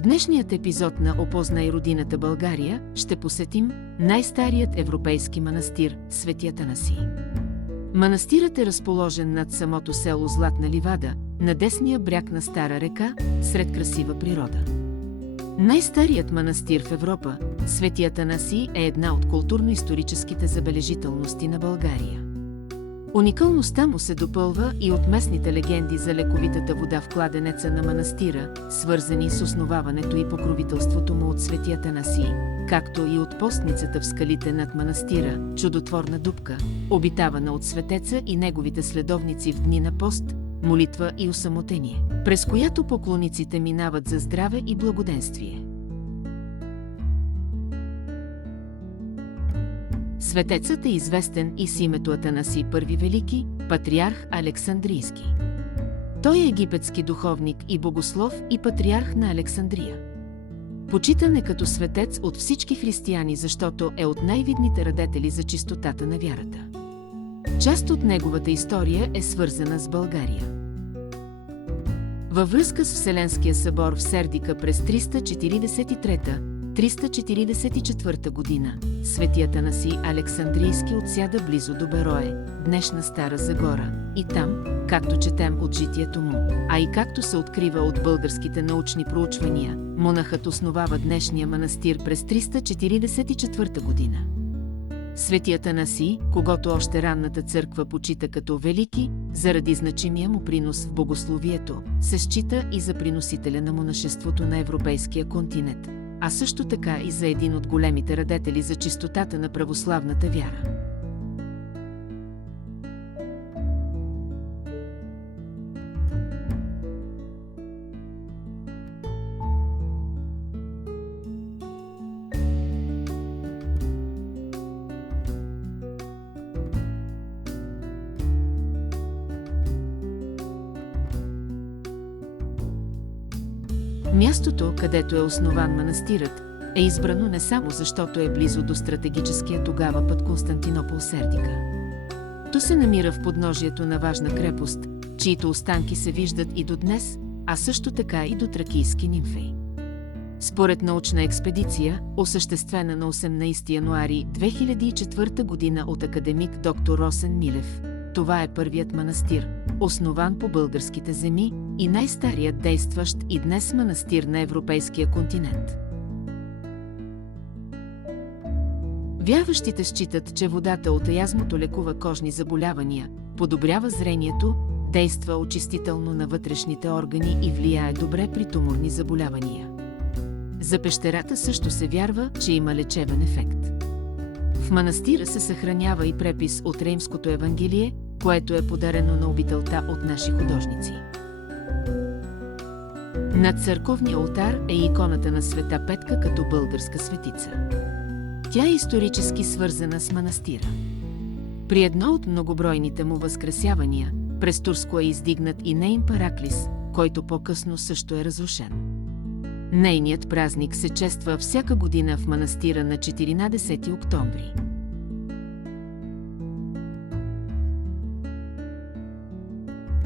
В днешният епизод на "Опознай родината България" ще посетим най-старият европейски манастир – Свети Атанасий. Манастирът е разположен над самото село Златна ливада, на десния бряг на Стара река, сред красива природа. Най-старият манастир в Европа, Свети Атанасий, е една от културно-историческите забележителности на България. Уникалността му се допълва и от местните легенди за лековитата вода в кладенеца на манастира, свързани с основаването и покровителството му от Свети Атанасий, както и от постницата в скалите над манастира, чудотворна дупка, обитавана от светеца и неговите следовници в дни на пост, молитва и осамотение, през която поклонниците минават за здраве и благоденствие. Светецът е известен и с името Атанасий I Велики, патриарх Александрийски. Той е египетски духовник и богослов и патриарх на Александрия. Почитан е като светец от всички християни, защото е от най-видните радетели за чистотата на вярата. Част от неговата история е свързана с България. Във връзка с Вселенския събор в Сердика през 343-344 година, Свети Атанасий Александрийски отсяда близо до Берое, днешна Стара Загора, и там, както четем от житието му, а и както се открива от българските научни проучвания, монахът основава днешния манастир през 344 година. Свети Атанасий, когото още ранната църква почита като велики, заради значимия му принос в богословието, се счита и за приносителя на монашеството на европейския континент, а също така и за един от големите радетели за чистотата на православната вяра. Мястото, където е основан манастирът, е избрано не само защото е близо до стратегическия тогава път Константинопол-Сердика. То се намира в подножието на важна крепост, чието останки се виждат и до днес, а също така и до тракийски нимфеи. Според научна експедиция, осъществена на 18 януари 2004 година от академик доктор Росен Милев, това е първият манастир, основан по българските земи, и най-старият действащ и днес манастир на европейския континент. Вярващите считат, че водата от язмото лекува кожни заболявания, подобрява зрението, действа очистително на вътрешните органи и влияе добре при туморни заболявания. За пещерата също се вярва, че има лечебен ефект. В манастира се съхранява и препис от Реймското Евангелие, което е подарено на обителта от наши художници. Над църковния олтар е иконата на Света Петка като българска светица. Тя е исторически свързана с манастира. При едно от многобройните му възкресявания, през Турско е издигнат и нейн Параклис, който по-късно също е разрушен. Нейният празник се чества всяка година в манастира на 14 октомври.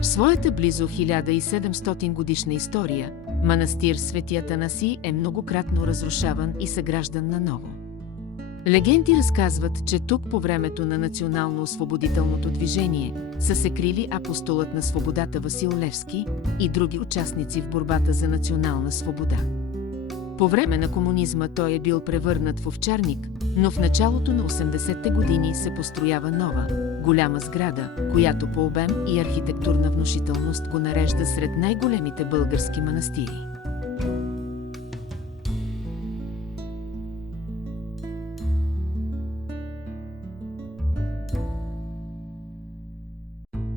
В своята близо 1700 годишна история, манастир Свети Атанасий е многократно разрушаван и съграждан наново. Легенди разказват, че тук по времето на национално-освободителното движение са се крили апостолът на свободата Васил Левски и други участници в борбата за национална свобода. По време на комунизма той е бил превърнат в овчарник, но в началото на 80-те години се построява нова, голяма сграда, която по обем и архитектурна внушителност го нарежда сред най-големите български манастири.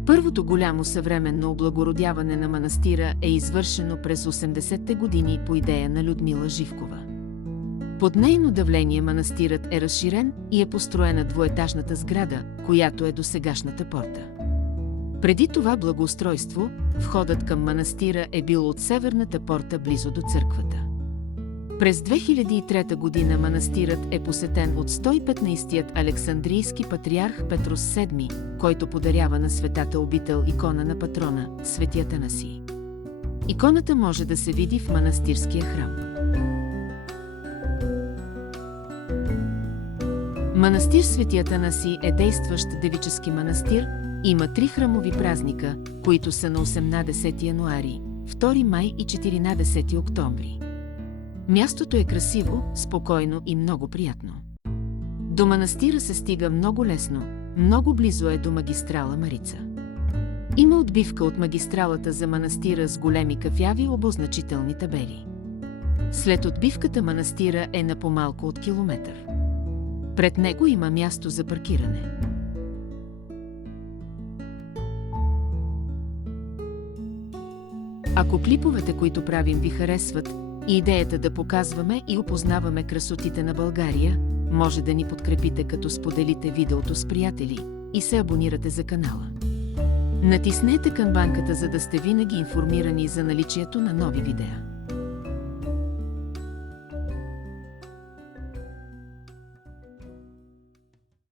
Първото голямо съвременно облагородяване на манастира е извършено през 80-те години по идея на Людмила Живкова. Под нейно давление манастирът е разширен и е построена двуетажната сграда, която е досегашната порта. Преди това благоустройство, входът към манастира е бил от северната порта близо до църквата. През 2003 година манастирът е посетен от 115-тият Александрийски патриарх Петрос VII, който подарява на светата обител икона на патрона, Свети Атанасий. Иконата може да се види в манастирския храм. Манастир Свети Атанаси е действащ девически манастир, има 3 храмови празника, които са на 18 януари, 2 май и 14 октомври. Мястото е красиво, спокойно и много приятно. До манастира се стига много лесно, много близо е до магистрала Марица. Има отбивка от магистралата за манастира с големи кафяви обозначителни табели. След отбивката манастира е на по-малко от километър. Пред него има място за паркиране. Ако клиповете, които правим, ви харесват и идеята да показваме и опознаваме красотите на България, може да ни подкрепите, като споделите видеото с приятели и се абонирате за канала. Натиснете камбанката, за да сте винаги информирани за наличието на нови видеа.